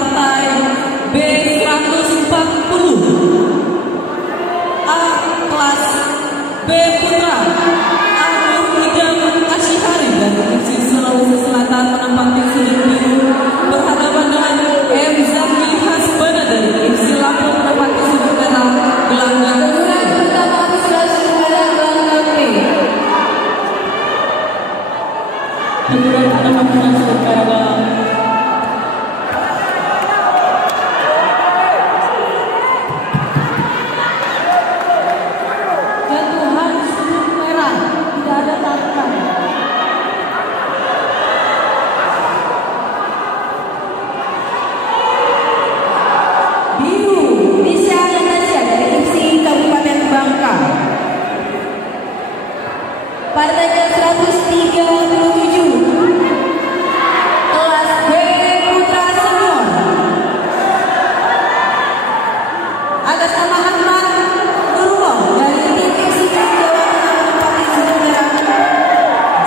partai B140 A kelas B Putra Agus Idam Asyihari dari Provinsi Sulawesi Selatan menempati sudut biru berhadapan dengan M Zaki Hasbana dari Provinsi Lampung menempati sudut merah gelanggang pertama sudut merah gelanggang B. Kemudian pertama sudut merah partainya 137 kelas B Putra Senior atas nama Ahmad Nurullah dari tim Fisika Jawa Tengah menempati sudut merah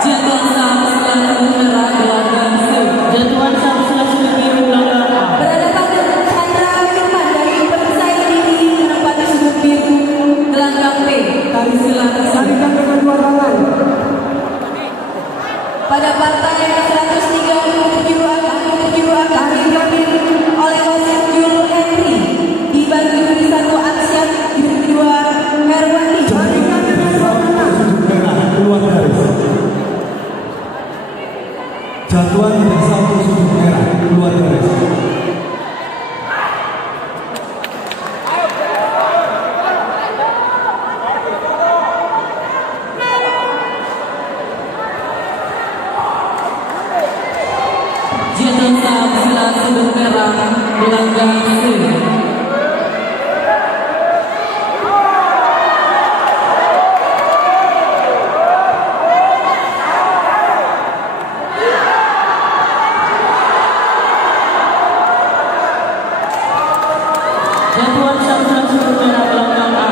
jatuhan saham setelah sudut merah gelanggang C jatuhan saham setelah sudut biru gelanggang A berhadapan dengan Chandra Firman dari Persai Diri menempati sudut biru gelanggang B. Kami silakan saringkan dengan dua tangan. Pada partai 137 akan dipimpin oleh wasit Juru Henry dibantu di satu Aksiat Juru kedua Herwandi. Jaringan dengan merah keluar garis. Jatuhan tidak satu sudut merah keluar garis. Jatuhan saham setelah sudut merah gelanggang C. Jatuhan saham setelah sudut merah gelanggang A.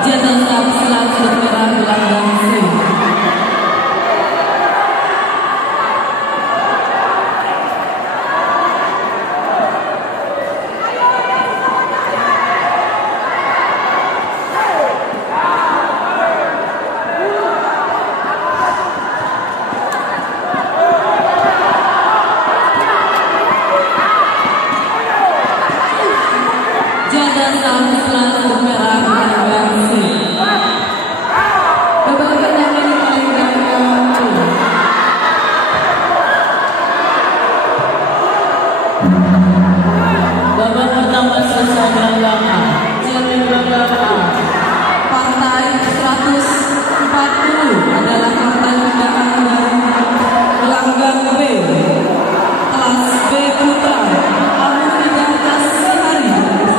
Jatuhan saham setelah sudut merah gelanggang C. Jatuhan saham setelah sudut merah gelanggang C. Babak pertama dimulai gelanggang C. Babak pertama selesai gelanggang A. Jatuh gelanggang A. Partai 140 adalah partai pindahan dari gelanggang B. Kelas B Putra Agus Idam Asyihari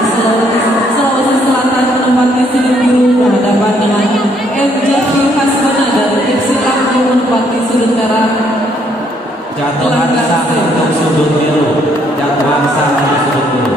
Sulawesi Selatan menempati sudut biru berhadapan dengan M Zaki Hasbana dari Provinsi Lampung menempati sudut merah. Jatuhan sah untuk sudut biru. Jatuhan sah untuk sudut biru.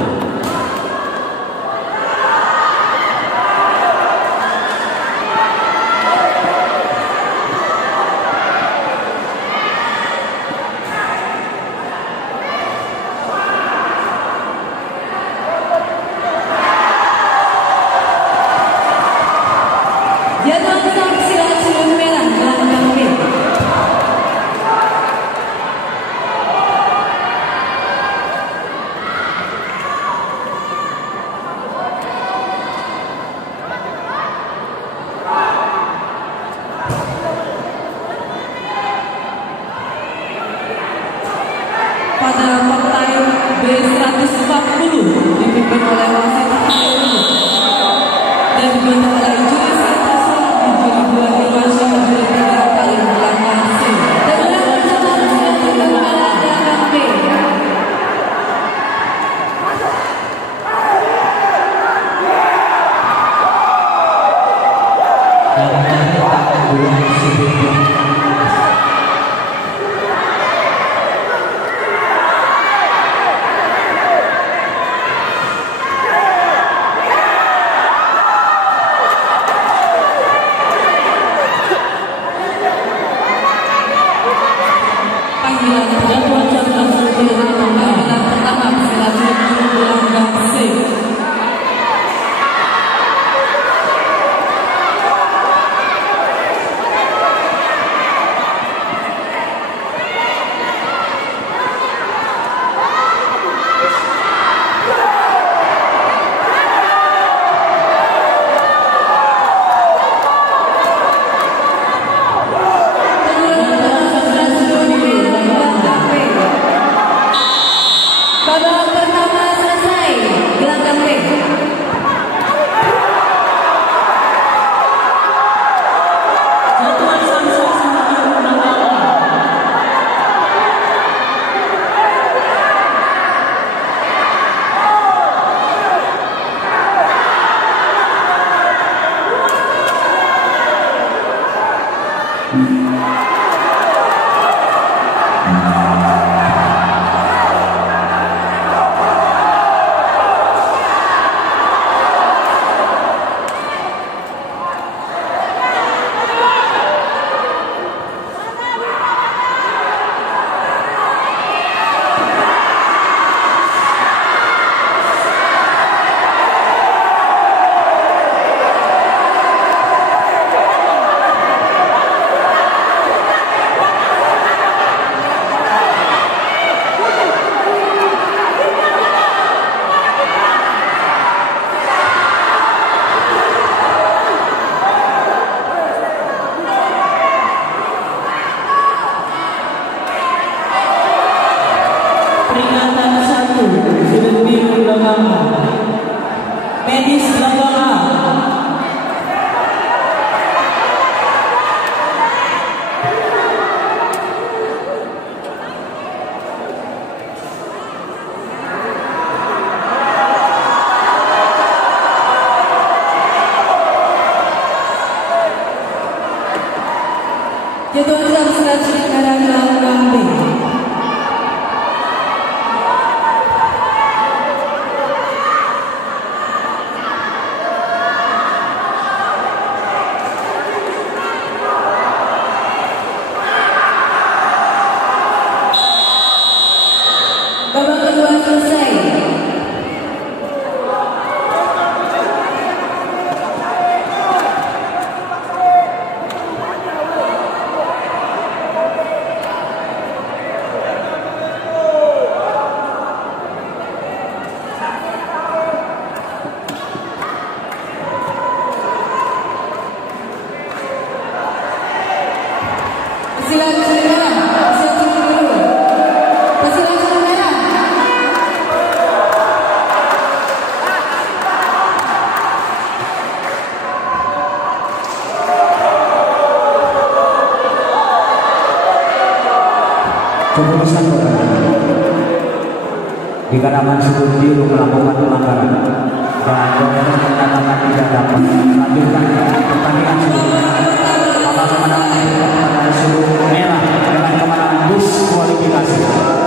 keputusan dikarenakan sudut biru melakukan pelanggaran dan Golden menyatakan tidak dapat melanjutkan pertandingan sudut maka kemenangan kepada sudut merah dengan kemenangan bus kualifikasi.